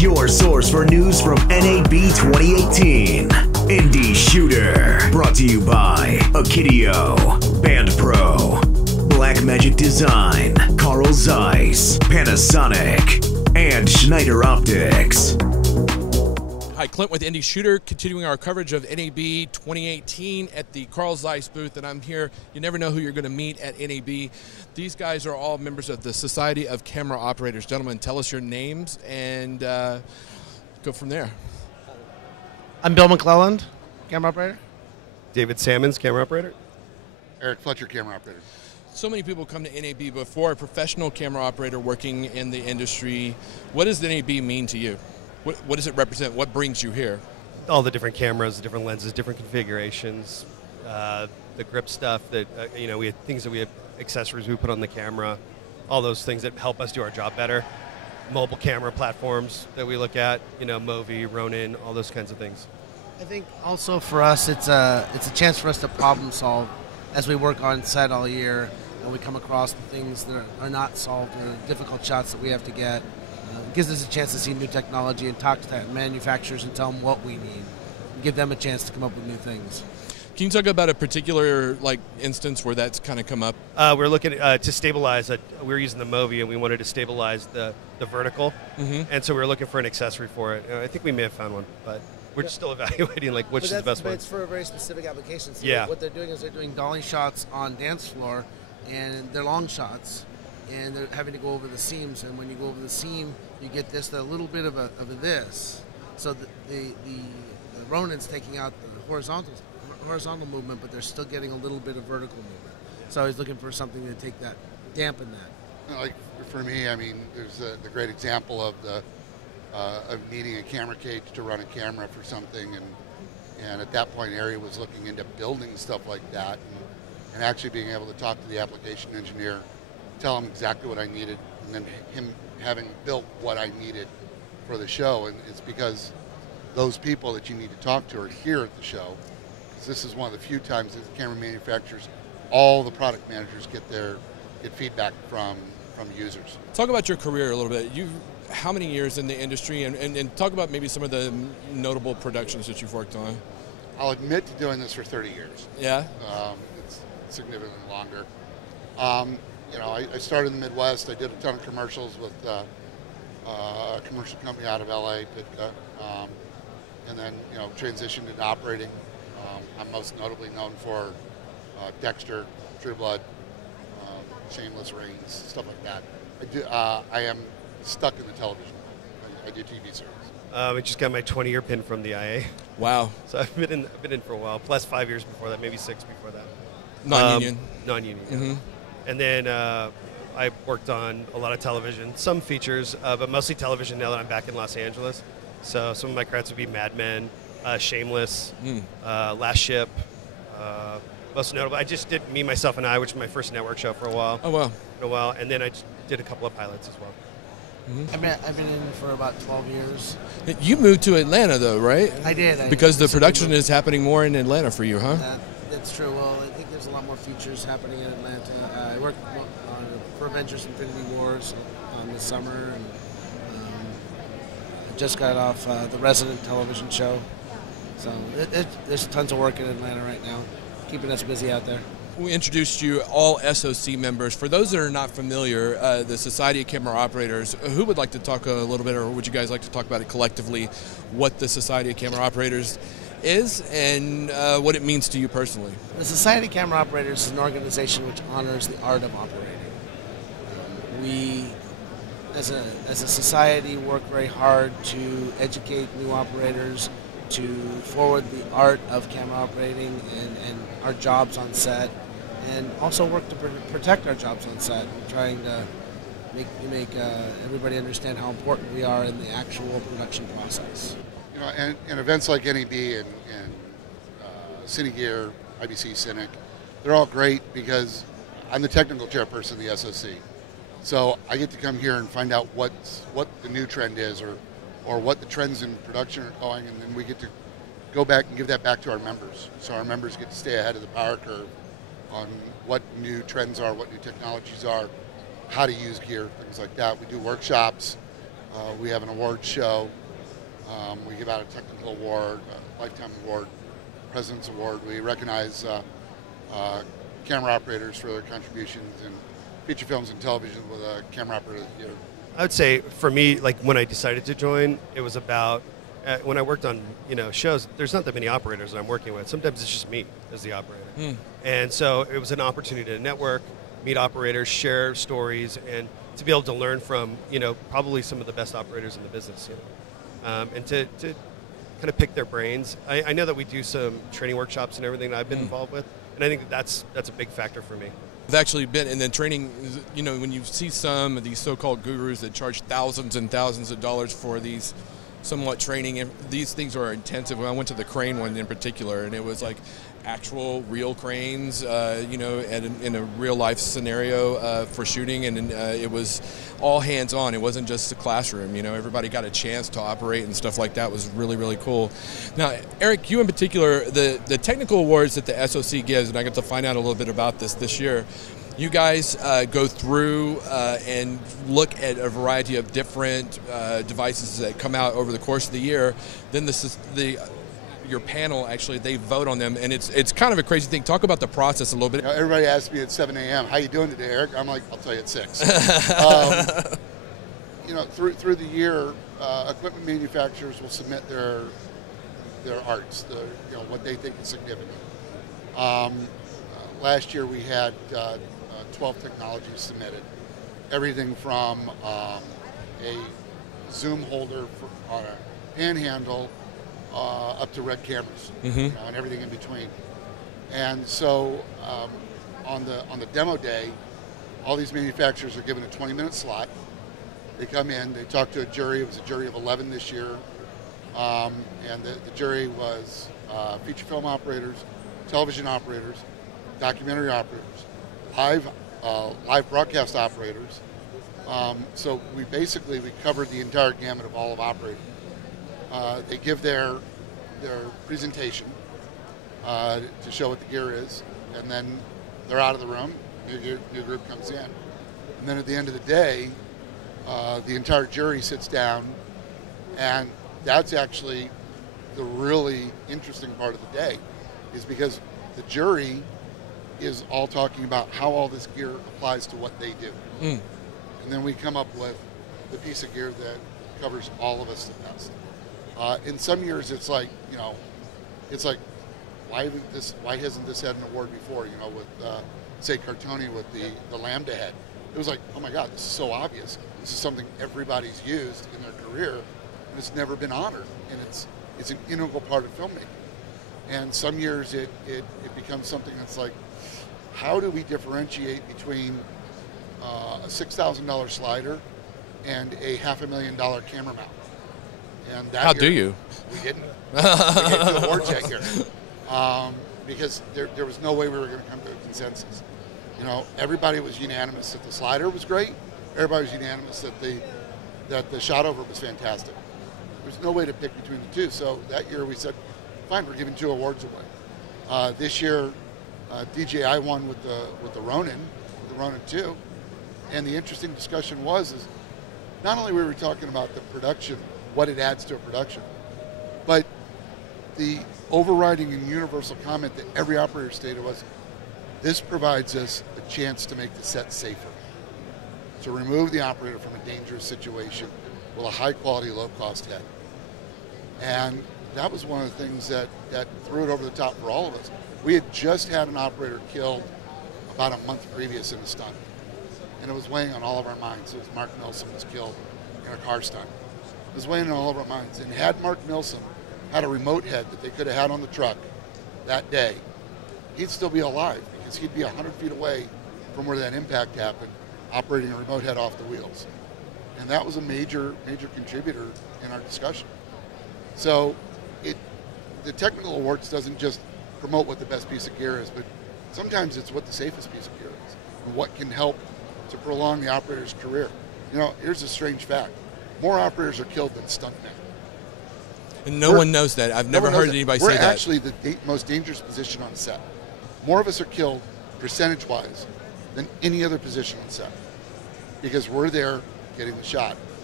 your source for news from NAB 2018. Indie Shooter, brought to you by Akidio, Band Pro, Blackmagic Design, Carl Zeiss, Panasonic, and Schneider Optics. Hi, Clint with Indie Shooter, continuing our coverage of NAB 2018 at the Carl Zeiss booth, and I'm here. You never know who you're going to meet at NAB. These guys are all members of the Society of Camera Operators. Gentlemen, tell us your names and go from there. I'm Bill McClelland, camera operator. David Sammons, camera operator. Eric Fletcher, camera operator. So many people come to NAB, but for a professional camera operator working in the industry, what does the NAB mean to you? What does it represent? What brings you here? All the different cameras, the different lenses, different configurations, the grip stuff that, we have things that we have, accessories we put on the camera, all those things that help us do our job better. Mobile camera platforms that we look at, Movi, Ronin, all those kinds of things. I think also for us, it's a chance for us to problem solve as we work on set all year, and we come across the things that are not solved or difficult shots that we have to get. It gives us a chance to see new technology and talk to manufacturers and tell them what we need, and give them a chance to come up with new things. Can you talk about a particular instance where that's kind of come up? We're looking to stabilize. We were using the Movi, and we wanted to stabilize the vertical, and so we were looking for an accessory for it. I think we may have found one, but we're still evaluating which is the best one. But it's for a very specific application. So yeah. What they're doing is they're doing dolly shots on dance floor, and they're long shots. And they're having to go over the seams, and when you go over the seam, you get a little bit of a this. So the Ronin's taking out the horizontal movement, but they're still getting a little bit of vertical movement. So he's looking for something to take that, dampen that. For me, there's the great example of of needing a camera cage to run a camera for something, and at that point, Ari was looking into building stuff like that, and actually being able to talk to the application engineer, tell him exactly what I needed, and then him having built what I needed for the show. And it's because those people that you need to talk to are here at the show, because this is one of the few times that the camera manufacturers, all the product managers get feedback from users. Talk about your career a little bit. How many years in the industry, and talk about maybe some of the notable productions that you've worked on. I'll admit to doing this for 30 years. Yeah? It's significantly longer. I started in the Midwest. I did a ton of commercials with a commercial company out of LA, and then transitioned into operating. I'm most notably known for Dexter, True Blood, Shameless Reigns, stuff like that. I am stuck in the television. I do TV series. I just got my 20-year pin from the IA. Wow! So I've been in for a while, plus 5 years before that, maybe 6 before that. Non-union. Non-union. Yeah. Mm-hmm. And then I worked on a lot of television, some features, but mostly television now that I'm back in Los Angeles. So some of my credits would be Mad Men, Shameless, Last Ship. Most notable, I just did Me, Myself, and I, which was my first network show for a while. Oh, wow. For a while, and then I just did a couple of pilots as well. Mm-hmm. I've been in for about 12 years. You moved to Atlanta, though, right? I did. Because the production is happening more in Atlanta for you, huh? That's true. Well, I think there's a lot more features happening in Atlanta. I worked for Avengers Infinity Wars this summer, and I just got off the Resident television show. So there's tons of work in Atlanta right now, keeping us busy out there. We introduced you all SOC members. For those that are not familiar, the Society of Camera Operators, who would like to talk a little bit, or would you guys like to talk about it collectively, what the Society of Camera Operators is and what it means to you personally? The Society of Camera Operators is an organization which honors the art of operating. We, as a society, work very hard to educate new operators, to forward the art of camera operating and our jobs on set, and also work to protect our jobs on set, trying to make everybody understand how important we are in the actual production process. And events like NAB and Cine Gear, IBC, Cynic, they're all great because I'm the technical chairperson of the SOC. So I get to come here and find out what the new trend is, or what the trends in production are going, and then we get to go back and give that back to our members. So our members get to stay ahead of the power curve on what new trends are, what new technologies are, how to use gear, things like that. We do workshops. We have an award show. We give out a technical award, a lifetime award, President's Award. We recognize camera operators for their contributions in feature films and television with a camera operator of the year. I would say for me, like when I decided to join, it was about when I worked on shows. There's not that many operators that I'm working with. Sometimes it's just me as the operator, and so it was an opportunity to network, meet operators, share stories, and to be able to learn from probably some of the best operators in the business, and to kind of pick their brains. I know that we do some training workshops and everything that I've been involved with, and I think that's a big factor for me. I've actually been in the training, when you see some of these so-called gurus that charge thousands and thousands of dollars for these somewhat training, and these things are intensive. When I went to the crane one in particular, and it was like actual real cranes, in a real life scenario for shooting, and it was all hands on. It wasn't just a classroom. Everybody got a chance to operate and stuff like that. Was really, really cool. Now, Eric, you in particular, the technical awards that the SOC gives, and I got to find out a little bit about this year. You guys go through and look at a variety of different devices that come out over the course of the year. Then your panel, actually, they vote on them, and it's kind of a crazy thing. Talk about the process a little bit. Everybody asks me at 7 a.m., how you doing today, Eric? I'm like, I'll tell you at 6. Through the year, equipment manufacturers will submit their arts, what they think is significant. Last year we had 12 technologies submitted. Everything from a zoom holder on a panhandle up to red cameras, and everything in between. And so on the demo day, all these manufacturers are given a 20-minute slot. They come in, they talk to a jury. It was a jury of 11 this year. And the jury was feature film operators, television operators, documentary operators, live broadcast operators. So we covered the entire gamut of all of operating. They give their presentation to show what the gear is, and then they're out of the room. New group comes in, and then at the end of the day, the entire jury sits down, and that's actually the really interesting part of the day, is because the jury is all talking about how all this gear applies to what they do. And then we come up with the piece of gear that covers all of us the best. In some years, it's like, why hasn't this had an award before? With say Cartoni with the Lambda head, it was like, oh my God, this is so obvious. This is something everybody's used in their career, and it's never been honored, and it's an integral part of filmmaking. And some years it becomes something that's like, how do we differentiate between a $6,000 slider and a $500,000 camera mount? And that How do you? We didn't. We didn't do awards that year because there was no way we were going to come to a consensus. Everybody was unanimous that the slider was great. Everybody was unanimous that the shot over was fantastic. There's no way to pick between the two. So that year we said, fine, we're giving 2 awards away. This year, DJI won with the Ronin, the Ronin 2, and the interesting discussion is not only were we talking about the production, what it adds to a production, but the overriding and universal comment that every operator stated was, this provides us a chance to make the set safer, to remove the operator from a dangerous situation with a high-quality, low-cost head. And that was one of the things that threw it over the top for all of us. We had just had an operator killed about a month previous in a stunt, and it was weighing on all of our minds. It was Mark Milsom was killed in a car stunt. It was weighing on all of our minds. And had Mark Milsom had a remote head that they could have had on the truck that day, he'd still be alive because he'd be 100 feet away from where that impact happened, operating a remote head off the wheels. And that was a major contributor in our discussion. So the technical awards doesn't just promote what the best piece of gear is, but sometimes it's what the safest piece of gear is and what can help to prolong the operator's career. Here's a strange fact. More operators are killed than stuntmen. And no one knows that. I've never heard anybody say that. We're actually the most dangerous position on set. More of us are killed, percentage-wise, than any other position on set, because we're there getting the shot.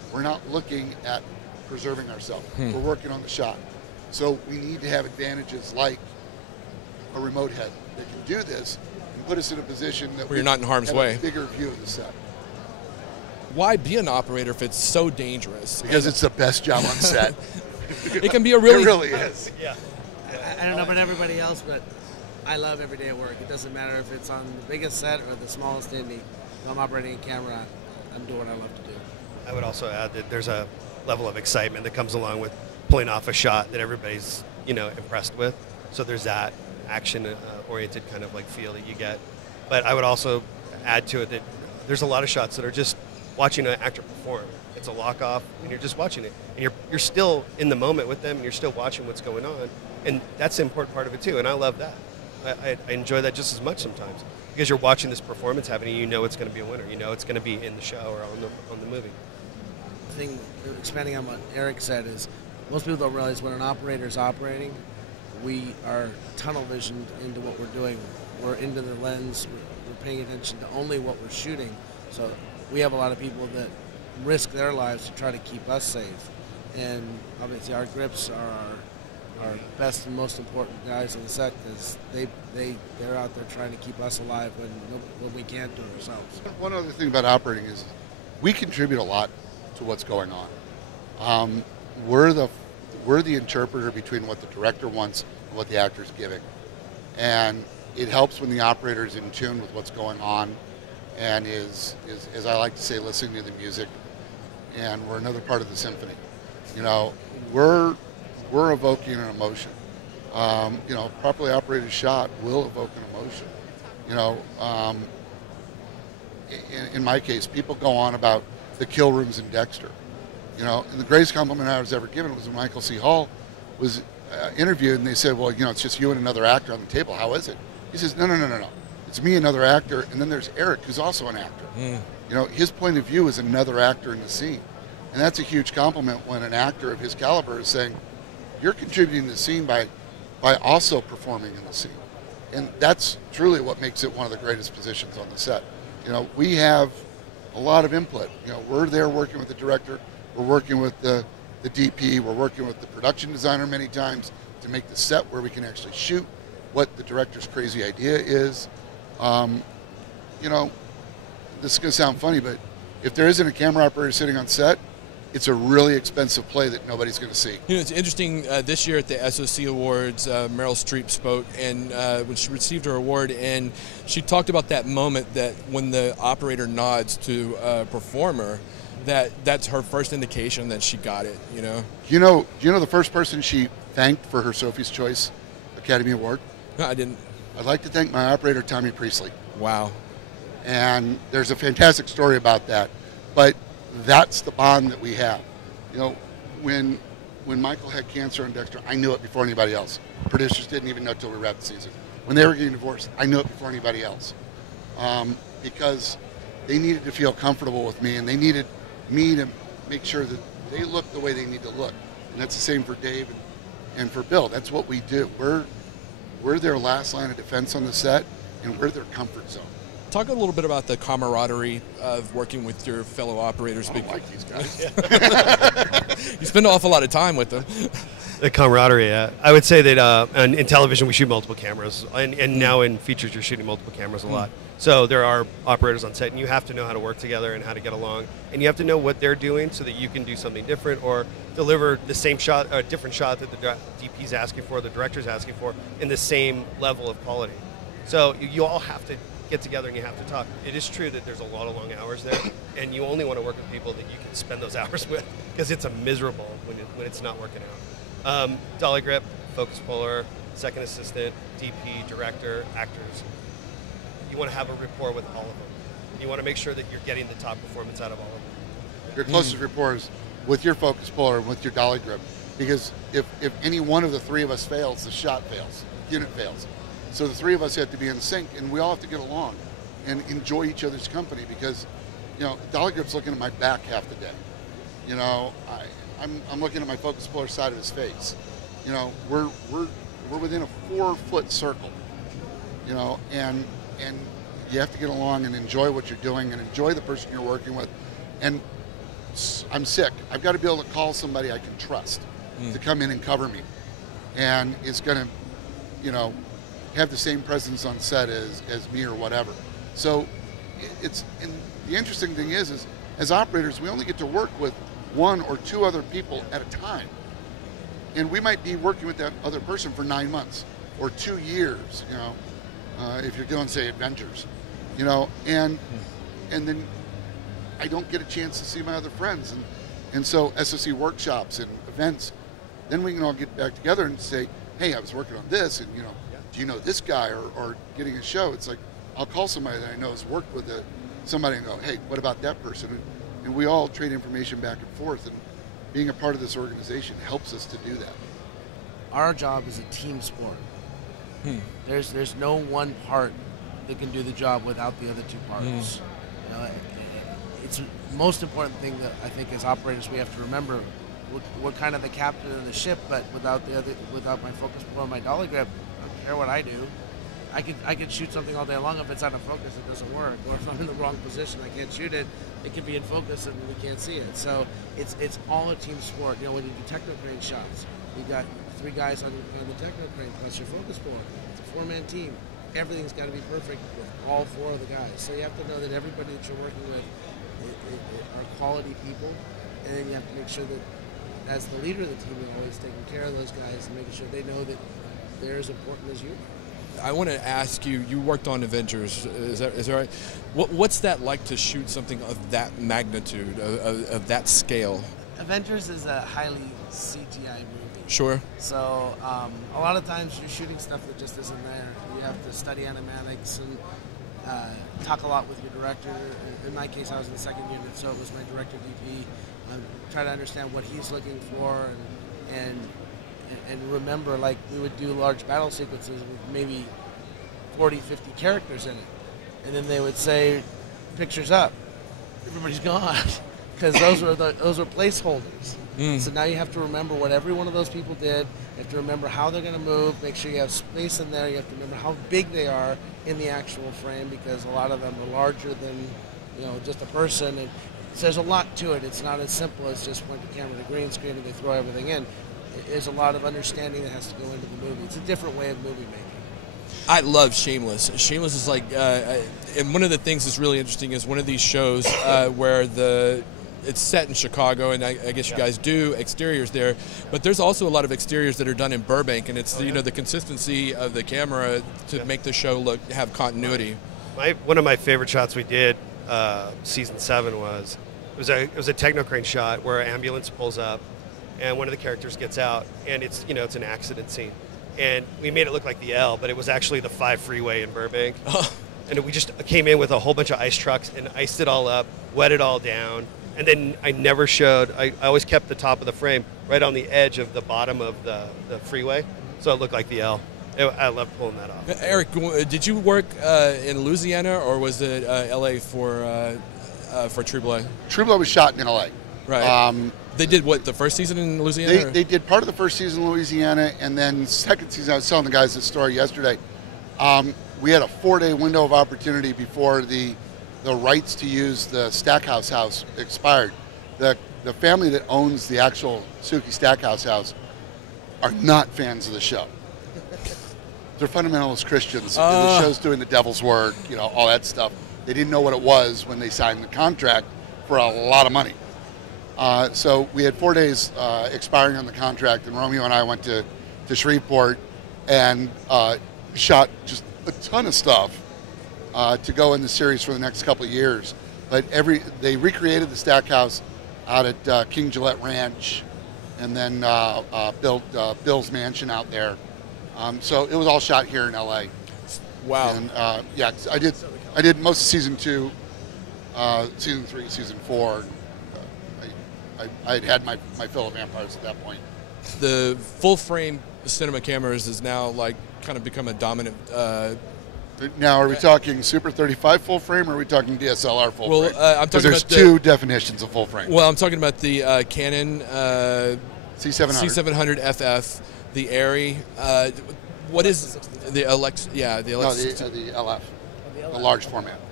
we're not looking at preserving ourselves. We're working on the shot. So we need to have advantages like a remote head that can do this and put us in a position that where you're not in harm's have way. A bigger view of the set. Why be an operator if it's so dangerous? Because it's the best job on set. It can be a really... It really is. Yeah. I don't know about everybody else, but I love every day at work. It doesn't matter if it's on the biggest set or the smallest indie. If I'm operating a camera, I'm doing what I love to do. I would also add that there's a level of excitement that comes along with pulling off a shot that everybody's, impressed with. So there's that action-oriented kind of like feel that you get. But I would also add to it that there's a lot of shots that are just watching an actor perform. It's a lock-off, and you're just watching it. And you're still in the moment with them, and you're still watching what's going on. And that's the important part of it, too, and I love that. I enjoy that just as much sometimes because you're watching this performance happening. You know it's going to be a winner. You know it's going to be in the show or on the movie. The thing, expanding on what Eric said, is most people don't realize when an operator is operating, we are tunnel visioned into what we're doing. We're into the lens. We're paying attention to only what we're shooting. So we have a lot of people that risk their lives to try to keep us safe. And obviously our grips are our best and most important guys on the set because they're out there trying to keep us alive when we can't do it ourselves. One other thing about operating is we contribute a lot to what's going on. We're the interpreter between what the director wants and what the actor's giving. And it helps when the operator is in tune with what's going on and is, as I like to say, listening to the music. And we're another part of the symphony. We're evoking an emotion. Properly operated shot will evoke an emotion. In my case, people go on about the kill rooms in Dexter. And the greatest compliment I was ever given was when Michael C. Hall was interviewed, and they said, well, it's just you and another actor on the table. How is it? He says, no. It's me, another actor, and then there's Eric, who's also an actor. His point of view is another actor in the scene. And that's a huge compliment when an actor of his caliber is saying, you're contributing to the scene by also performing in the scene. And that's truly what makes it one of the greatest positions on the set. We have a lot of input. We're there working with the director, we're working with the DP, we're working with the production designer many times to make the set where we can actually shoot what the director's crazy idea is. This is going to sound funny, but if there isn't a camera operator sitting on set, it's a really expensive play that nobody's going to see. It's interesting, this year at the SOC Awards, Meryl Streep spoke and when she received her award, and she talked about that moment that when the operator nods to a performer, that's her first indication that she got it, Do you know the first person she thanked for her Sophie's Choice Academy Award? No, I didn't. I'd like to thank my operator, Tommy Priestley. Wow. And there's a fantastic story about that. But that's the bond that we have. When Michael had cancer on Dexter, I knew it before anybody else. Producers didn't even know till we wrapped the season. When they were getting divorced, I knew it before anybody else. Because they needed to feel comfortable with me, and they needed me to make sure that they look the way they need to look. And that's the same for Dave and for Bill. That's what we do. We're their last line of defense on the set, and we're their comfort zone. Talk a little bit about the camaraderie of working with your fellow operators. I don't like these guys. You spend an awful lot of time with them. The camaraderie, I would say that in television we shoot multiple cameras, and now in features you're shooting multiple cameras a lot. So there are operators on set, and you have to know how to work together and how to get along, and you have to know what they're doing so that you can do something different or deliver the same shot, or a different shot that the DP's asking for, the director's asking for, in the same level of quality. So you all have to get together and you have to talk. It is true that there's a lot of long hours there, and you only want to work with people that you can spend those hours with, because it's a miserable when it's not working out. Dolly grip, focus puller, second assistant, DP, director, actors. You want to have a rapport with all of them. You want to make sure that you're getting the top performance out of all of them. Your closest rapport is with your focus puller and with your dolly grip, because if any one of the three of us fails, the shot fails, the unit fails. So the three of us have to be in sync, and we all have to get along and enjoy each other's company, because dolly grip's looking at my back half the day. I'm looking at my focus puller side of his face. We're within a 4-foot circle. And you have to get along and enjoy what you're doing and enjoy the person you're working with. And I'm sick, I've got to be able to call somebody I can trust to come in and cover me, and is going to, you know, have the same presence on set as me or whatever. So and the interesting thing is as operators, we only get to work with one or two other people at a time. And we might be working with that other person for 9 months or 2 years, you know, if you're doing, say, Adventures, you know, and then I don't get a chance to see my other friends. And so SOC workshops and events, then we can all get back together and say, hey, I was working on this, and, you know, do you know this guy, or getting a show? It's like, I'll call somebody that I know has worked with somebody and go, hey, what about that person? And we all trade information back and forth, and being a part of this organization helps us to do that. Our job is a team sport. There's no one part that can do the job without the other two parts. You know, it's the most important thing that I think as operators we have to remember. We're kind of the captain of the ship, but without my focus pull or my dolly grip, I don't care what I do. I could shoot something all day long. If it's out of focus, it doesn't work. Or if I'm in the wrong position, I can't shoot it. It could be in focus and we can't see it. So it's all a team sport. You know, when you do techno crane shots, you got 3 guys on the techno crane plus your focus puller. It's a 4-man team. Everything's got to be perfect with all 4 of the guys. So you have to know that everybody that you're working with are quality people, and then you have to make sure that as the leader of the team, you're always taking care of those guys and making sure they know that they're as important as you are. I want to ask you, you worked on Avengers, is that right? What's that like to shoot something of that magnitude, of that scale? Avengers is a highly CGI movie. Sure. So a lot of times you're shooting stuff that just isn't there. You have to study animatics and talk a lot with your director. In my case, I was in the second unit, so it was my director DP. Try to understand what he's looking for, and remember, like, we would do large battle sequences with maybe 40, 50 characters in it, and then they would say, "Pictures up." Everybody's gone because those were placeholders. So now you have to remember what every one of those people did. You have to remember how they're going to move. Make sure you have space in there. You have to remember how big they are in the actual frame, because a lot of them are larger than, you know, just a person. And so there's a lot to it. It's not as simple as just point the camera to green screen and they throw everything in. There's a lot of understanding that has to go into the movie. It's a different way of movie making. I love Shameless. Shameless is like, and one of the things that's really interesting is one of these shows where it's set in Chicago, and I guess you guys do exteriors there, but there's also a lot of exteriors that are done in Burbank, and it's you know, the consistency of the camera to make the show have continuity. One of my favorite shots we did season 7 was a techno crane shot where an ambulance pulls up and one of the characters gets out, and it's an accident scene, and we made it look like the L, but it was actually the 5 freeway in Burbank. And we just came in with a whole bunch of ice trucks and iced it all up, wet it all down, and then I never showed. I always kept the top of the frame right on the edge of the bottom of the freeway, so it looked like the L. I love pulling that off. Eric, did you work in Louisiana, or was it L.A. for True Blood? True Blood was shot in L.A. Right. They did what, the first season in Louisiana? They did part of the first season in Louisiana, and then second season, I was telling the guys this story yesterday, we had a 4-day window of opportunity before the rights to use the Stackhouse house expired. The family that owns the actual Suki Stackhouse house are not fans of the show. They're fundamentalist Christians, and the show's doing the devil's work, all that stuff. They didn't know what it was when they signed the contract for a lot of money. So we had 4 days expiring on the contract, and Romeo and I went to Shreveport and shot just a ton of stuff to go in the series for the next couple of years. But they recreated the Stackhouse out at King Gillette Ranch, and then built Bill's mansion out there. So it was all shot here in L.A. Wow. And yeah, I did most of season 2, season 3, season 4. I had my fill of vampires at that point. The full frame cinema cameras is now kind of become a dominant. Now, are we talking Super 35 full frame, or are we talking DSLR full frame? I'm talking there's about two definitions of full frame. Well, I'm talking about the Canon C700 FF, the Arri. What is the Alexa? Yeah, the Alexa. No, the LF, the large format.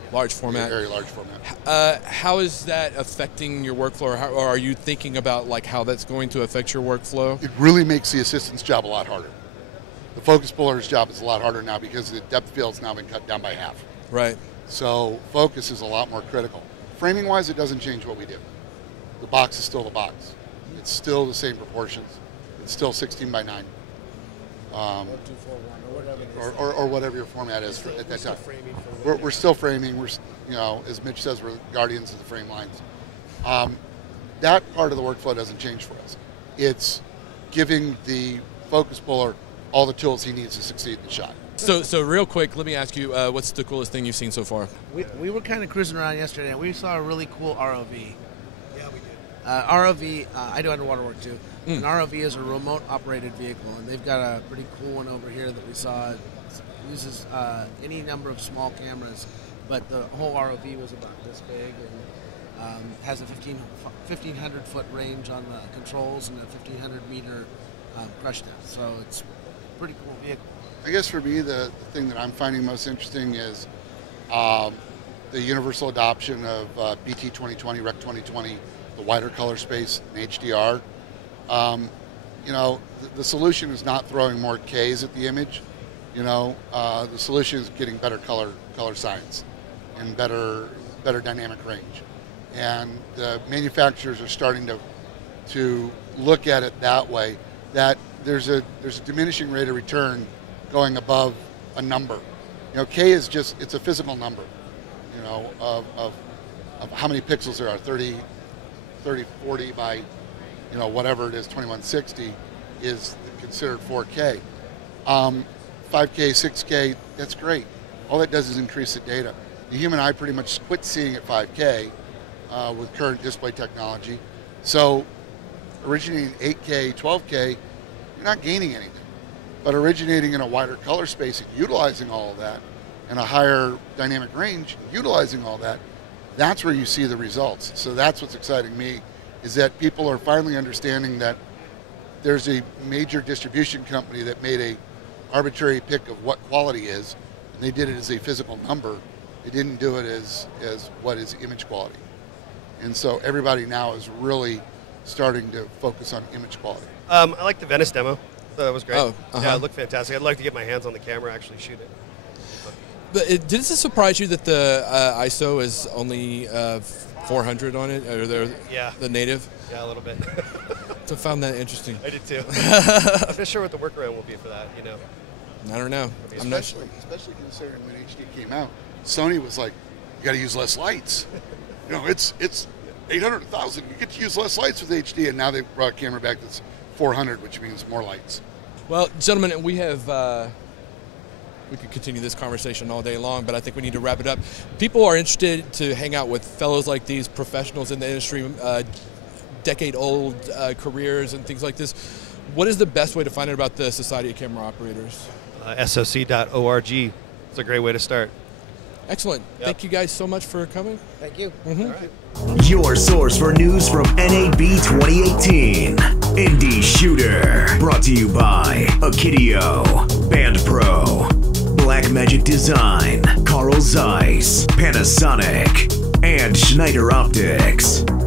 Large format. Very large format. How is that affecting your workflow, or are you thinking about like how that's going to affect your workflow? It really makes the assistant's job a lot harder. The focus puller's job is a lot harder now because the depth field's now been cut down by half. Right. So focus is a lot more critical. Framing-wise, it doesn't change what we do. The box is still the box. It's still the same proportions. It's still 16 by 9. Or whatever your format is at that time. We're still framing. We're, as Mitch says, we're guardians of the frame lines. That part of the workflow doesn't change for us. It's giving the focus puller all the tools he needs to succeed in the shot. So real quick, let me ask you, what's the coolest thing you've seen so far? We were kind of cruising around yesterday, and we saw a really cool ROV. Yeah, we did. ROV, I do underwater work too. An ROV is a remote operated vehicle, and they've got a pretty cool one over here that we saw. It uses any number of small cameras, but the whole ROV was about this big and has a 1,500 foot range on the controls and a 1,500 meter crush depth. So it's a pretty cool vehicle. I guess for me, the thing that I'm finding most interesting is the universal adoption of BT 2020, Rec 2020, the wider color space, and HDR. The solution is not throwing more Ks at the image. The solution is getting better color science and better dynamic range. And the manufacturers are starting to look at it that way, that there's a diminishing rate of return going above a number. K is just, it's a physical number, of how many pixels there are, 30, 40 by, whatever it is, 2160 is considered 4K. 5K, 6K, that's great. All that does is increase the data. The human eye pretty much quit seeing at 5K with current display technology. So originating 8K, 12K, you're not gaining anything. But originating in a wider color space and utilizing all of that, and a higher dynamic range, utilizing all that, that's where you see the results. So that's what's exciting me, is that people are finally understanding that there's a major distribution company that made a arbitrary pick of what quality is, and they did it as a physical number. They didn't do it as what is image quality. And so everybody now is really starting to focus on image quality. I like the Venice demo. That was great. Oh, yeah, it looked fantastic. I'd like to get my hands on the camera, actually shoot it. But did it surprise you that the ISO is only 400 on it, or the native? Yeah, a little bit. So I found that interesting. I did too. I'm not sure what the workaround will be for that. I don't know. I'm not sure. Especially considering when HD came out, Sony was like, "You got to use less lights." It's 800,000. You get to use less lights with HD, and now they brought a camera back that's 400, which means more lights. Well, gentlemen, we have. We could continue this conversation all day long, but I think we need to wrap it up. People are interested to hang out with fellows like these, professionals in the industry, decade-old careers and things like this. What is the best way to find out about the Society of Camera Operators? SOC.org. It's a great way to start. Excellent. Yep. Thank you guys so much for coming. Thank you. All right. Your source for news from NAB 2018. Indie Shooter. Brought to you by Akidio, Band Pro, Blackmagic Design, Carl Zeiss, Panasonic, and Schneider Optics.